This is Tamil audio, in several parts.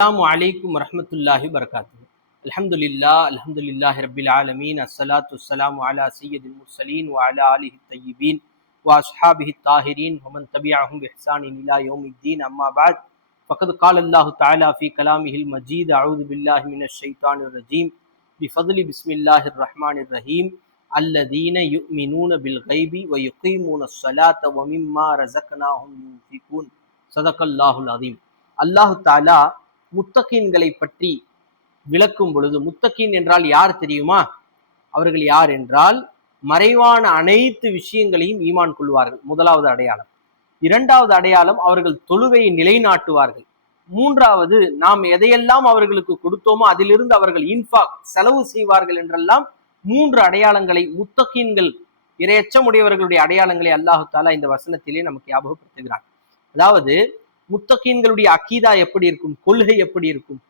அஸ்ஸலாமு அலைக்கும் வரஹ்மத்துல்லாஹி வபரகாத்துஹு. அல்ஹம்துலில்லாஹி ரப்பில் ஆலமீன். அஸ்ஸலாத்து வஸ்ஸலாமு அலா சய்யிதில் முர்ஸலீன் வ அலா ஆலிஹி தய்யிபீன் வ அஸ்ஹாபிஹி தாஹிரீன் வ மன் தபிஅஹும் பிஹ்சானின் இலா யௌமித்தீன். அம்மா பஅத். ஃபக்கத் கால அல்லாஹு தஆலா ஃபீ கலாமிஹில் மஜீத். அஊது பில்லாஹி மினஷ் ஷைத்தானிர் ரஜீம். பிஃபத்லி பிஸ்மில்லாஹிர் ரஹ்மானிர் ரஹீம். அல்லதீன யுமினூன பில் கைபி வ யுகீமூனஸ் ஸலாத்த வ மிம்மா ரஸக்னாஹும் யுன்ஃபிகூன். ஸதகல்லாஹுல் அஸீம். அல்லாஹு தஆலா முத்தகீன்களை பற்றி விளக்கும் பொழுது, முத்தகீன் என்றால் யார் தெரியுமா? அவர்கள் யார் என்றால் மறைவான அனைத்து விஷயங்களையும் ஈமான் கொள்வார்கள். முதலாவது அடையாளம். இரண்டாவது அடையாளம், அவர்கள் தொழுகையை நிலைநாட்டுவார்கள். மூன்றாவது, நாம் எதையெல்லாம் அவர்களுக்கு கொடுத்தோமோ அதிலிருந்து அவர்கள் இன்ஃபாக் செலவு செய்வார்கள் என்றெல்லாம் மூன்று அடையாளங்களை, முத்தகீன்கள் இரையச்சமுடையவர்களுடைய அடையாளங்களை அல்லாஹு தாலா இந்த வசனத்திலே நமக்கு ஞாபகப்படுத்துகிறான். அதாவது முத்தகீன்களுடைய அக்கீதா எப்படி இருக்கும், கொள்கை எப்படி இருக்கும்,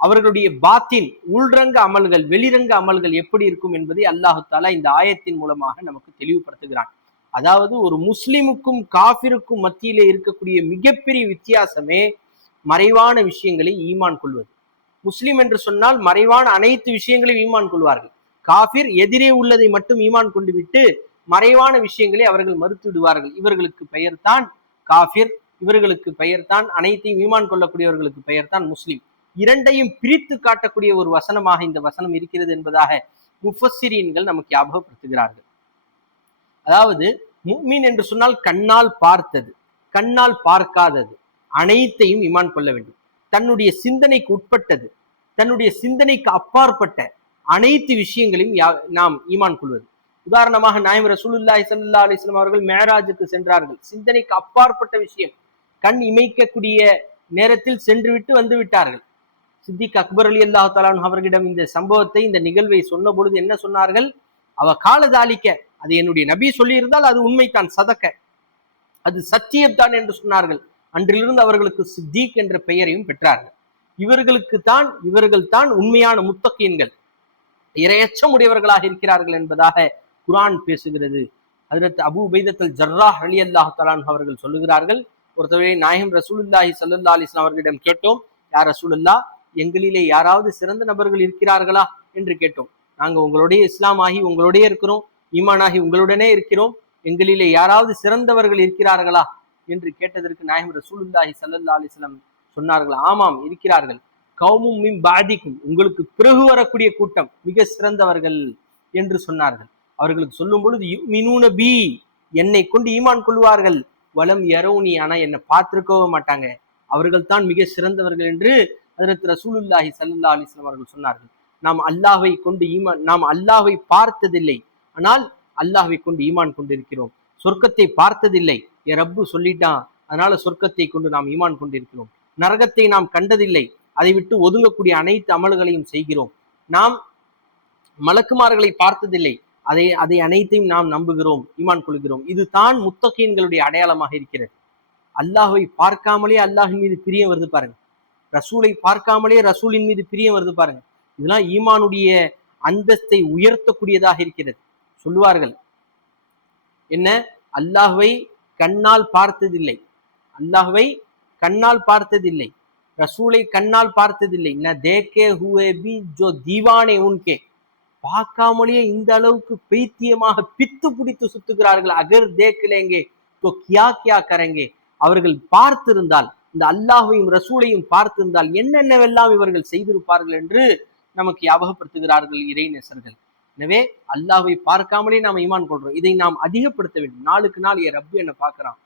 அவர்களுடைய பாத்தின் உள்ரங்க அமல்கள் வெளிரங்க அமல்கள் எப்படி இருக்கும் என்பதை அல்லாஹு தாலா இந்த ஆயத்தின் மூலமாக நமக்கு தெளிவுபடுத்துகிறான். அதாவது ஒரு முஸ்லிமுக்கும் காஃபிருக்கும் மத்தியிலே இருக்கக்கூடிய மிகப்பெரிய வித்தியாசமே மறைவான விஷயங்களை ஈமான் கொள்வது. முஸ்லிம் என்று சொன்னால் மறைவான அனைத்து விஷயங்களையும் ஈமான் கொள்வார்கள். காஃபிர் எதிரே உள்ளதை மட்டும் ஈமான் கொண்டு விட்டு மறைவான விஷயங்களை அவர்கள் மறுத்து விடுவார்கள். இவர்களுக்கு பெயர் தான் காஃபிர், இவர்களுக்கு பெயர் தான், அனைத்தையும் ஈமான் கொள்ளக்கூடியவர்களுக்கு பெயர் தான் முஸ்லிம். இரண்டையும் பிரித்து காட்டக்கூடிய ஒரு வசனமாக இந்த வசனம் இருக்கிறது என்பதாக முஃபஸ்ஸிரீன்கள் நமக்கு ஞாபகப்படுத்துகிறார்கள். அதாவது முஃமின் என்று சொன்னால் கண்ணால் பார்த்தது, கண்ணால் பார்க்காதது அனைத்தையும் ஈமான் கொள்ள வேண்டும். தன்னுடைய சிந்தனைக்கு உட்பட்டது, தன்னுடைய சிந்தனைக்கு அப்பாற்பட்ட அனைத்து விஷயங்களையும் நாம் ஈமான் கொள்வது. உதாரணமாக நாயகம் ரசூலுல்லாஹி ஸல்லல்லாஹு அலைஹி வஸல்லம் அவர்கள் மேராஜுக்கு சென்றார்கள். சிந்தனைக்கு அப்பாற்பட்ட விஷயம், கண் இமைக்கக்கூடிய நேரத்தில் சென்று விட்டு வந்து விட்டார்கள். சித்திக் அக்பர் ரலியல்லாஹு தஆலா அன்ஹு அவர்களிடம் இந்த சம்பவத்தை, இந்த நிகழ்வை சொன்ன பொழுது என்ன சொன்னார்கள்? அவ காலதாலிக்க, அது என்னுடைய நபி சொல்லியிருந்தால் அது உண்மைத்தான், சதக்க, அது சத்தியம்தான் என்று சொன்னார்கள். அன்றிலிருந்து அவர்களுக்கு சித்திக் என்ற பெயரையும் பெற்றார்கள். இவர்கள் தான் உண்மையான முத்தகீன்கள், இரையச்சம் உடையவர்களாக இருக்கிறார்கள் என்பதாக குர்ஆன் பேசுகிறது. ஹஜ்ரத் அபூ உபைதத்துல் ஜர்ராஹ் ரலியல்லாஹு தஆலா அன்ஹு அவர்கள் சொல்லுகிறார்கள், ஒருத்தவரை நாயகம் ரசூலுல்லாஹி ஸல்லல்லாஹு அலைஹி வஸல்லம் அவர்களிடம் கேட்டோம், யார் ரசூலுல்லாஹ், எங்களிலே யாராவது சிறந்த நபர்கள் இருக்கிறார்களா என்று கேட்டோம். நாங்க உங்களுடைய இஸ்லாம் ஆகி உங்களுடைய இருக்கிறோம், ஈமானாகி உங்களுடனே இருக்கிறோம், எங்களிலே யாராவது சிறந்தவர்கள் இருக்கிறார்களா என்று கேட்டதற்கு நாயகம் ரசூலுல்லாஹி ஸல்லல்லாஹு அலைஹி வஸல்லம் சொன்னார்கள், ஆமாம் இருக்கிறார்கள். கௌமும் மின் பாதிக்கும், உங்களுக்கு பிறகு வரக்கூடிய கூட்டம் மிக சிறந்தவர்கள் என்று சொன்னார்கள். அவர்களுக்கு சொல்லும் பொழுது யுமினூன பி, என்னை கொண்டு ஈமான் கொள்வார்கள், வலம் யரௌனி, ஆனா என்னை பார்த்திருக்கவே மாட்டாங்க, அவர்கள் தான் மிக சிறந்தவர்கள் என்று ஹஜ்ரத் ரசூலுல்லாஹி ஸல்லல்லாஹு அலைஹி வஸல்லம் அவர்கள் சொன்னார்கள். நாம் அல்லாஹ்வை பார்த்ததில்லை, ஆனால் அல்லாஹ்வை கொண்டு ஈமான் கொண்டிருக்கிறோம். சொர்க்கத்தை பார்த்ததில்லை, என் ரப்பு சொல்லிட்டான், அதனால சொர்க்கத்தை கொண்டு நாம் ஈமான் கொண்டிருக்கிறோம். நரகத்தை நாம் கண்டதில்லை, அதை விட்டு ஒதுங்கக்கூடிய அனைத்து அமல்களையும் செய்கிறோம். நாம் மலக்குமார்களை பார்த்ததில்லை, அதை அனைத்தையும் நாம் நம்புகிறோம், ஈமான் கொள்கிறோம். இது தான் முத்தகீன்களுடைய அடையாளமாக இருக்கிறது. அல்லாஹ்வை பார்க்காமலே அல்லாஹின் மீது பிரியம் வருது பாருங்க, ரசூலை பார்க்காமலே ரசூலின் மீது பிரியம் வருது பாருங்க. இதெல்லாம் ஈமானுடைய அந்தஸ்தை உயர்த்தக்கூடியதாக இருக்கிறது. சொல்லுவார்கள் என்ன, அல்லாஹ்வை கண்ணால் பார்த்ததில்லை, அல்லாஹ்வை கண்ணால் பார்த்ததில்லை, ரசூலை கண்ணால் பார்த்ததில்லை, ந தேக்கே ஹுவே பி ஜோ தீவானே உன்கே, பார்க்காமலேயே இந்த அளவுக்கு பைத்தியமாக பித்து பிடித்து சுத்துகிறார்கள். அகர் தேக்கலேங்கே தோ கியா கியா கரங்கே, அவர்கள் பார்த்திருந்தால், இந்த அல்லாஹ்வையும் ரசூலையும் பார்த்திருந்தால் என்னென்னவெல்லாம் இவர்கள் செய்திருப்பார்கள் என்று நமக்கு ஞாபகப்படுத்துகிறார்கள் இறைநேசர்கள். எனவே அல்லாஹ்வை பார்க்காமலே நாம் ஈமான் கொள்றோம். இதை நாம் அதிகப்படுத்த வேண்டும். நாளுக்கு நாள் என் ரப்பு என்ன பார்க்கிறான்,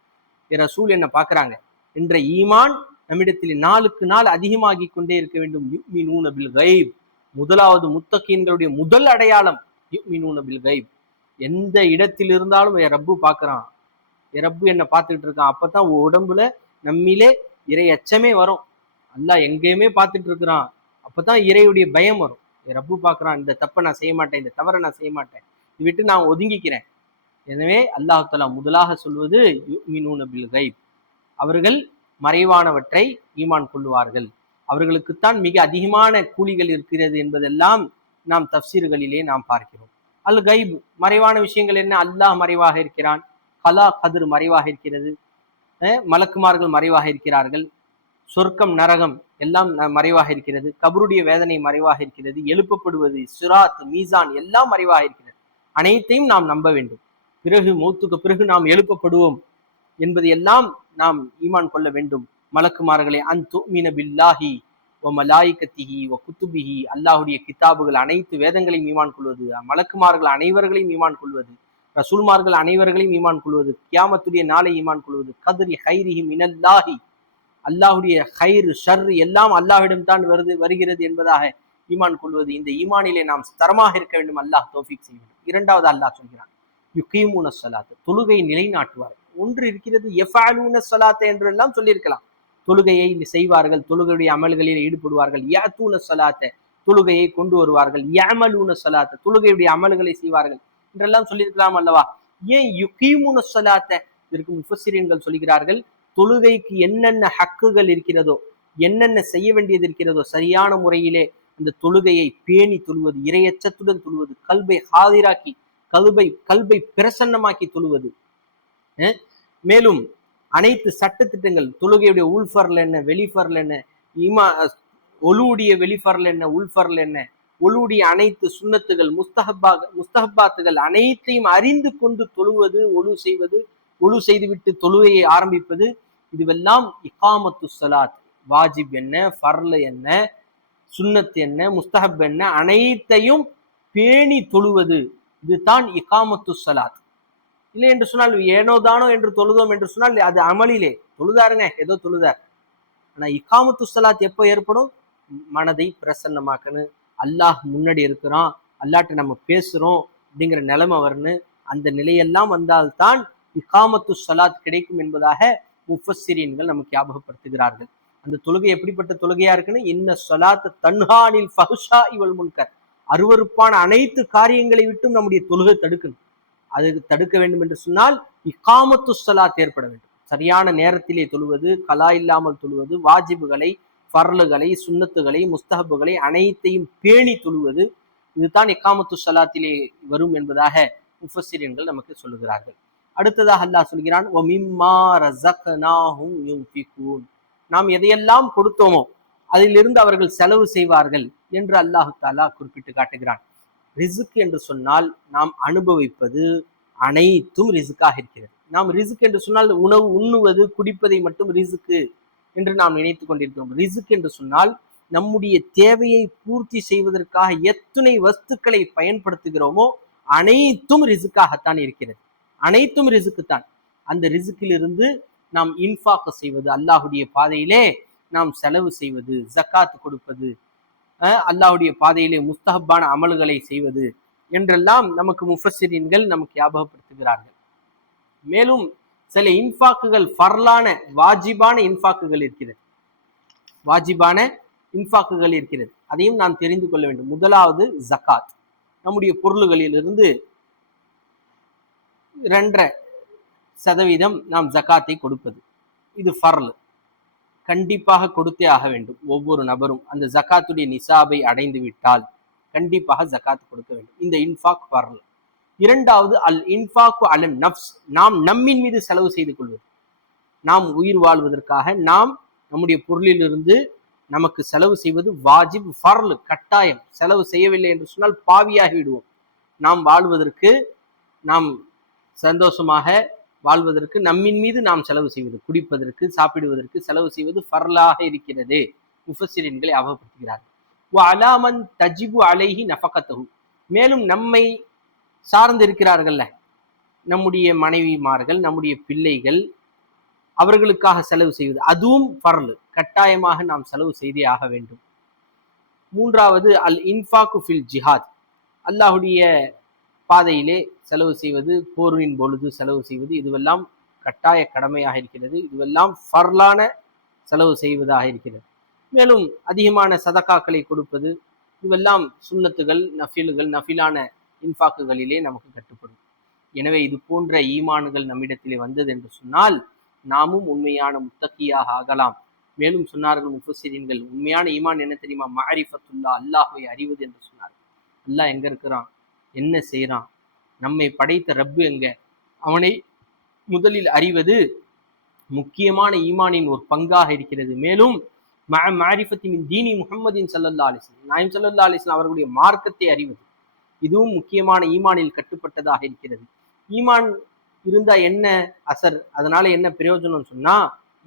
என் ரசூல் என்ன பார்க்கிறாங்க என்ற ஈமான் நம்மிடத்தில் நாளுக்கு நாள் அதிகமாகி கொண்டே இருக்க வேண்டும். யுமினூன பில் கைப், முதலாவது முத்தகீன்களுடைய முதல் அடையாளம் யுமினூன பில் கைப். எந்த இடத்தில் இருந்தாலும் என் ரப்பு பார்க்கிறான், என் ரப்பு என்ன பார்த்துக்கிட்டு இருக்கான். அப்பதான் உடம்புல நம்மிலே இறை அச்சமே வரும். அல்லாஹ் எங்கேயுமே பார்த்துட்டு இருக்கிறான், அப்பதான் இறையுடைய பயம் வரும். என் ரப்பு பார்க்கிறான், இந்த தப்பை நான் செய்ய மாட்டேன், இந்த தவறை நான் செய்ய மாட்டேன், இது விட்டு நான் ஒதுங்கிக்கிறேன். எனவே அல்லாஹ் தஆலா முதலாக சொல்வது யுமினூன பில் கைப், அவர்கள் மறைவானவற்றை ஈமான் கொள்வார்கள். அவர்களுக்குத்தான் மிக அதிகமான கூலிகள் இருக்கிறது என்பதெல்லாம் நாம் தஃப்சீர்களிலே நாம் பார்க்கிறோம். அல் கைப், மறைவான விஷயங்கள் என்ன? அல்லாஹ் மறைவாக இருக்கிறான், கலா கதிர் மறைவாக இருக்கிறது, மலக்குமார்கள் மறைவாக இருக்கிறார்கள், சொர்க்கம் நரகம் எல்லாம் மறைவாக இருக்கிறது. கபருடைய வேதனை மறைவாக இருக்கிறது. எழுப்பப்படுவது, சிராத், மீசான் எல்லாம் மறைவாக இருக்கிறது. அனைத்தையும் நாம் நம்ப வேண்டும். பிறகு மௌத்துக்கு பிறகு நாம் எழுப்பப்படுவோம் என்பது எல்லாம் நாம் ஈமான் கொள்ள வேண்டும். மலக்குமார்களை அன்துமின பில்லாஹி வ மலாயிகத்திஹி வ குத்துபிஹி, அல்லாஹுடைய கிதாபுகள் அனைத்து வேதங்களையும் ஈமான் கொள்வது, மலக்குமார்கள் அனைவர்களையும் ஈமான் கொள்வது, ரசூல்மார்கள் அனைவர்களையும் ஈமான் கொள்வது, கியாமத்துடைய நாளை ஈமான் கொள்வது, கத்ரி ஹைரிஹி மினல்லாஹி, அல்லாஹுடைய ஹைர் ஷர் எல்லாம் அல்லாஹ்விடம் தான் வருகிறது என்பதாக ஈமான் கொள்வது. இந்த ஈமானிலே நாம் ஸ்தரமாக இருக்க வேண்டும். அல்லாஹ் தௌஃபீக் செய்ய வேண்டும். இரண்டாவது அல்லாஹ் சொல்கிறான், யுகீமுன ஸலாத், தொழுகை நிலைநாட்டுவார்கள். ஒன்று இருக்கிறது யஃஅலூன ஸலாத் என்று எல்லாம் சொல்லியிருக்கலாம். தொழுகையை செய்வார்கள், தொழுகையுடைய அமல்களில் ஈடுபடுவார்கள். யஅதூன ஸலாத், தொழுகையை கொண்டு வருவார்கள். யஅமலூன ஸலாத், தொழுகையுடைய அமல்களை செய்வார்கள் என்றெல்லாம் சொல்லியிருக்கலாம் அல்லவா? ஏன் யுகீமுன ஸலாத்? இதற்கு முஃபஸ்ஸிரீன்கள் சொல்கிறார்கள், தொழுகைக்கு என்னென்ன ஹக்குகள் இருக்கிறதோ, என்னென்ன செய்ய வேண்டியது இருக்கிறதோ, சரியான முறையிலே அந்த தொழுகையை பேணி தொழுவது, இரையச்சத்துடன் தொழுவது, கல்பை ஹாதிராக்கி, கல்பை பிரசன்னமாக்கி தொழுவது. மேலும் அனைத்து சட்டத்திட்டங்கள், தொழுகையுடைய உள்ஃபர்ல என்ன, வெளிஃபர்ல என்ன, ஒலுவுடைய வெளிஃபர்ல என்ன, உள்ஃபர்ல என்ன, ஒலுவுடைய அனைத்து சுன்னத்துகள், முஸ்தஹப்பாத்துகள் அனைத்தையும் அறிந்து கொண்டு தொழுவது, ஒழு செய்துவிட்டு தொழுகையை ஆரம்பிப்பது, இதுவெல்லாம் இகாமத்து ஸலாத். வாஜிப் என்ன, ஃபர்ல என்ன, சுன்னத் என்ன, முஸ்தஹப் என்ன, அனைத்தையும் பேணி தொழுவது, இதுதான் இகாமத்து ஸலாத். இல்லை என்று சொன்னால் ஏனோ தானோ என்று தொழுதோம் என்று சொன்னால் அது அமலிலே தொழுதாருங்க, ஏதோ தொழுதார். ஆனா இகாமத்து ஸலாத் எப்போ ஏற்படும்? மனதை பிரசன்னமாக்கணும், அல்லாஹ் முன்னாடி இருக்கிறான், அல்லாஹ்ட்ட நம்ம பேசுறோம் அப்படிங்கிற நிலைமை வரணும். அந்த நிலையெல்லாம் வந்தால்தான் இகாமத்து ஸலாத் கிடைக்கும் என்பதாக முஃபஸ்ஸிரீன்கள் நமக்கு ஞாபகப்படுத்துகிறார்கள். அந்த தொழுகை எப்படிப்பட்ட தொழுகையா இருக்குன்னு, இன்ன ஸலாத் தன்ஹா அனில் ஃபஹ்ஷாஇ வல் முன்கர், அருவருப்பான அனைத்து காரியங்களை விட்டும் நம்முடைய தொழுகை தடுக்கணும். அதுக்கு தடுக்க வேண்டும் என்று சொன்னால் இகாமத்து ஸலாத் ஏற்பட வேண்டும். சரியான நேரத்திலே தொழுவது, கலா இல்லாமல் தொழுவது, வாஜிபுகளை, ஃபர்லுகளை, சுன்னத்துகளை, முஸ்தஹப்புகளை அனைத்தையும் பேணி தொழுவது, இதுதான் இகாமத்து ஸலாத்திலே வரும் என்பதாக முஃபஸ்ஸிரீன்கள் நமக்கு சொல்லுகிறார்கள். அடுத்ததாக அல்லாஹ் சொல்கிறான், வ மிம்மா ரஸக்னாஹும் யுன்ஃபிகூன், நாம் எதையெல்லாம் கொடுத்தோமோ அதிலிருந்து அவர்கள் செலவு செய்வார்கள் என்று அல்லாஹ் தஆலா குறிப்பிட்டு காட்டுகிறான். ரிஸ்க் என்று சொன்னால் நாம் அனுபவிப்பது அனைத்தும் ரிஸ்காக இருக்கிறது. நாம் ரிஸ்க் என்று சொன்னால் உணவு உண்ணுவது, குடிப்பதை மட்டும் ரிஸ்க் என்று நாம் நினைத்து கொண்டிருக்கிறோம். ரிஸ்க் என்று சொன்னால் நம்முடைய தேவையை பூர்த்தி செய்வதற்காக எத்தனை வஸ்துக்களை பயன்படுத்துகிறோமோ அனைத்தும் ரிஸ்காகத்தான் இருக்கிறது. அனைத்தும் ரிஸ்க்கு தான். அந்த ரிஸ்கிலிருந்து நாம் இன்ஃபாக் செய்வது, அல்லாஹுடைய பாதையிலே நாம் செலவு செய்வது, ஜக்காத் கொடுப்பது, அல்லாஹுடைய பாதையிலே முஸ்தஹப்பான அமல்களை செய்வது என்றெல்லாம் நமக்கு முஃபஸ்ஸிரீன்கள் நமக்கு ஞாபகப்படுத்துகிறார்கள். மேலும் சில இன்ஃபாக்குகள், ஃபர்லான வாஜிபான இன்ஃபாக்குகள் இருக்கிறது, அதையும் நாம் தெரிந்து கொள்ள வேண்டும். முதலாவது ஜக்காத். நம்முடைய பொருள்களிலிருந்து 2.5% நாம் ஜக்காத்தை கொடுப்பது, இது ஃபர்ல், கண்டிப்பாக கொடுத்தே ஆக வேண்டும். ஒவ்வொரு நபரும் அந்த ஜக்காத்துடைய நிசாபை அடைந்து விட்டால் கண்டிப்பாக ஜக்காத் கொடுக்க வேண்டும். இந்த இன்ஃபாக் ஃபர்ல். இரண்டாவது அல் இன்ஃபாக்கு அலன் நஃப்ஸ், நாம் நம்மின் மீது செலவு செய்து கொள்வது. நாம் உயிர் வாழ்வதற்காக நாம் நம்முடைய பொருளிலிருந்து நமக்கு செலவு செய்வது வாஜிப், ஃபர்ல், கட்டாயம். செலவு செய்யவில்லை என்று சொன்னால் பாவியாகி விடுவோம். நாம் வாழ்வதற்கு, நாம் சந்தோஷமாக வாழ்வதற்கு நம்மின் மீது நாம் செலவு செய்வது, குடிப்பதற்கு, சாப்பிடுவதற்கு செலவு செய்வது ஃபர்லாக இருக்கிறது. முஃபஸ்ஸிரீன்களை ஞாபகப்படுத்துகிறார்கள். வஅலாமன் தஜிபு அலைஹி நஃபகத்துஹு, மேலும் நம்மை சார்ந்து இருக்கிறார்கள்ல, நம்முடைய மனைவிமார்கள், நம்முடைய பிள்ளைகள், அவர்களுக்காக செலவு செய்வது, அதுவும் ஃபர்ல், கட்டாயமாக நாம் செலவு செய்தே ஆக வேண்டும். மூன்றாவது அல் இன்ஃபாக்கு ஃபில் ஜிஹாத், அல்லாஹுடைய பாதையிலே செலவு செய்வது, போரின் பொழுது செலவு செய்வது, இதுவெல்லாம் கட்டாய கடமையாக இருக்கிறது. இதுவெல்லாம் ஃபர்லான செலவு செய்வதாக இருக்கிறது. மேலும் அதிகமான சதக்காக்களை கொடுப்பது, இதுவெல்லாம் சுன்னத்துகள், நஃபிலான இன்ஃபாக்குகளிலே நமக்கு கட்டுப்படும். எனவே இது போன்ற ஈமான்கள் நம்மிடத்திலே வந்தது என்று சொன்னால் நாமும் உண்மையான முத்தக்கியாக ஆகலாம். மேலும் சொன்னார்கள் முஃபஸ்ஸிரீன்கள், உண்மையான ஈமான் என்ன தெரியுமா? மஅரிஃபத்துல்லாஹ், அல்லாஹ்வை அறிவது என்று சொன்னார்கள். அல்லாஹ் எங்க இருக்கிறான், என்ன செய்யறான், நம்மை படைத்த ரப்பு எங்க, அவனை முதலில் அறிவது முக்கியமான ஈமானின் ஒரு பங்காக இருக்கிறது. மேலும் மாரிஃபத்தி மின் தீனி முஹம்மதின் ஸல்லல்லாஹு அலைஹி வஸல்லம், நாயகம் ஸல்லல்லாஹு அலைஹி வஸல்லம் அவர்களுடைய மார்க்கத்தை அறிவது, இதுவும் முக்கியமான ஈமானில் கட்டுப்பட்டதாக இருக்கிறது. ஈமான் இருந்தா என்ன அசர், அதனால என்ன பிரயோஜனம் சொன்னா,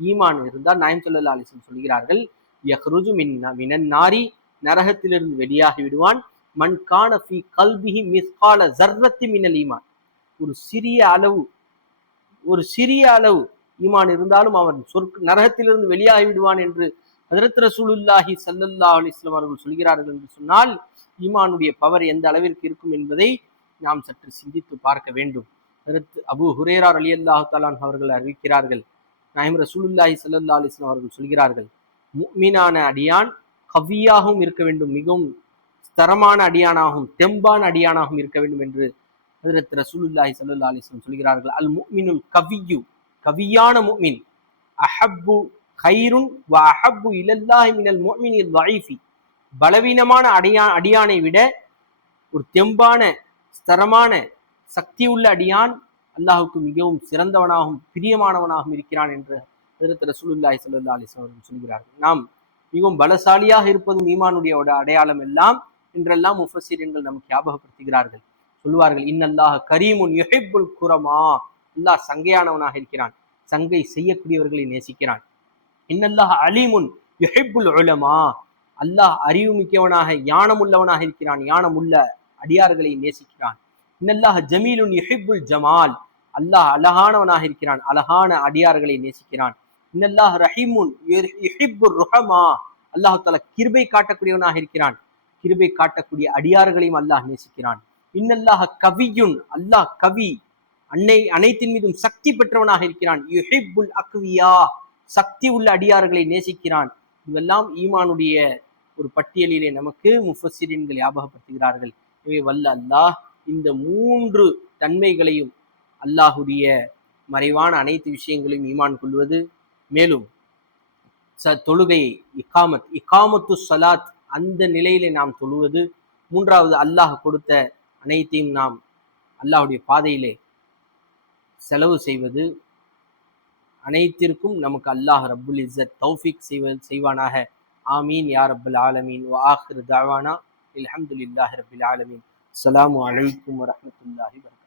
ஈமான் இருந்தால் நாயகம் ஸல்லல்லாஹு அலைஹி வஸல்லம் சொல்கிறார்கள், யஹ்ருஜு மினன் நாரி, நரகத்திலிருந்து வெளியாகி விடுவான், மன் கான ஃபீ கல்பிஹி மிஸ்கால ஸர்ரத்தி மினல் ஈமான், ஒரு சிறிய அளவு ஈமான் இருந்தாலும் அவன் நரகத்திலிருந்து வெளியாகி விடுவான் என்று ஹஜ்ரத் ரசூலுல்லாஹி ஸல்லல்லாஹு அலைஹி வஸல்லம் அவர்கள் சொல்கிறார்கள் என்று சொன்னால், ஈமானுடைய பவர் எந்த அளவிற்கு இருக்கும் என்பதை நாம் சற்று சிந்தித்து பார்க்க வேண்டும். ஹஜ்ரத் அபூ ஹுரைரா ரலியல்லாஹு தஆலா அவர்கள் அறிவிக்கிறார்கள், நாயகம் ரசூலுல்லாஹி ஸல்லல்லாஹு அலைஹி வஸல்லம் அவர்கள் சொல்கிறார்கள், முஃமினான அடியான் கவியாகவும் இருக்க வேண்டும், மிகவும் ஸ்தரமான அடியானாகவும் தெம்பான அடியானாகவும் இருக்க வேண்டும் என்று ஹஜ்ரத் ரசூலுல்லாஹி ஸல்லல்லாஹு அலைஹி வஸல்லம் சொல்கிறார்கள். அல் முஃமினுல் கவியு, கவியான முஃமின், அஹப்பு கைருன் வ அஹப்பு இலல்லாஹி மினல் முஃமினில் ضعீஃபி, பலவீனமான அடியானை விட ஒரு தெம்பான ஸ்தரமான சக்தி உள்ள அடியான் அல்லாஹுக்கு மிகவும் சிறந்தவனாகவும் பிரியமானவனாகவும் இருக்கிறான் என்று ஹஜ்ரத் ரசூலுல்லாஹி ஸல்லல்லாஹு அலைஹி வஸல்லம் சொல்கிறார்கள். நாம் மிகவும் பலசாலியாக இருப்பதும் ஈமானுடைய அடையாளம் எல்லாம் என்றெல்லாம் முஃபஸ்ஸிரீன்கள் நமக்கு ஞாபகப்படுத்துகிறார்கள். சொல்லுவார்கள், இன்னல்லாஹ கரீமுன் யுஹிப்புல் குரமா, அல்லாஹ் சங்கையானவனாக இருக்கிறான், சங்கை செய்யக்கூடியவர்களை நேசிக்கிறான். இன்னல்லாஹ அலீமுன் யுஹிப்புல் உலமா, அல்லாஹ் அறிவு மிக்கவனாக ஞானம் உள்ளவனாக இருக்கிறான், ஞானம் உள்ள அடியார்களை நேசிக்கிறான். இன்னல்லாஹ ஜமீலுன் யுஹிப்புல் ஜமால், அல்லாஹ் அழகானவனாக இருக்கிறான், அழகான அடியார்களை நேசிக்கிறான். இன்னல்லாஹ ரஹீமுன் யுஹிப்புர் ருஹமா, அல்லாஹ் தஆலா கிருபை காட்டக்கூடியவனாக இருக்கிறான், கிருபை காட்டக்கூடிய அடியார்களையும் அல்லாஹ் நேசிக்கிறான். இன்னல்லாஹ கவியுன், அல்லாஹ் கவி, அனைத்தின் மீதும் சக்தி பெற்றவனாக இருக்கிறான். யுஹிப்புல் அக்வியா, சக்தி உள்ள அடியார்களை நேசிக்கிறான். இதெல்லாம் ஈமானுடைய ஒரு பட்டியலிலே நமக்கு முஃபஸ்ஸிரீன்கள் ஞாபகப்படுத்துகிறார்கள். இவை வல்ல அல்லாஹ் இந்த 3 தன்மைகளையும், அல்லாஹுடைய மறைவான அனைத்து விஷயங்களையும் ஈமான் கொள்வது, மேலும் தொழுகையை இகாமத்து ஸலாத், அந்த நிலையிலே நாம் தொழுவது, 3வது அல்லாஹ் கொடுத்த அனைத்தையும் நாம் அல்லாஹுடைய பாதையிலே செலவு செய்வது, அனைத்திற்கும் நமக்கு அல்லாஹ் ரப்புல் இஸ்ஸத் தௌஃபீக் செய்வானாக. ஆமீன் யா ரப்பல் ஆலமீன். வ ஆகிரு தஅவானா அல்ஹம்துலில்லாஹி ரப்பில் ஆலமீன். அஸ்ஸலாமு அலைக்கும் வரஹ்மத்துல்லாஹி வபரகாத்துஹு.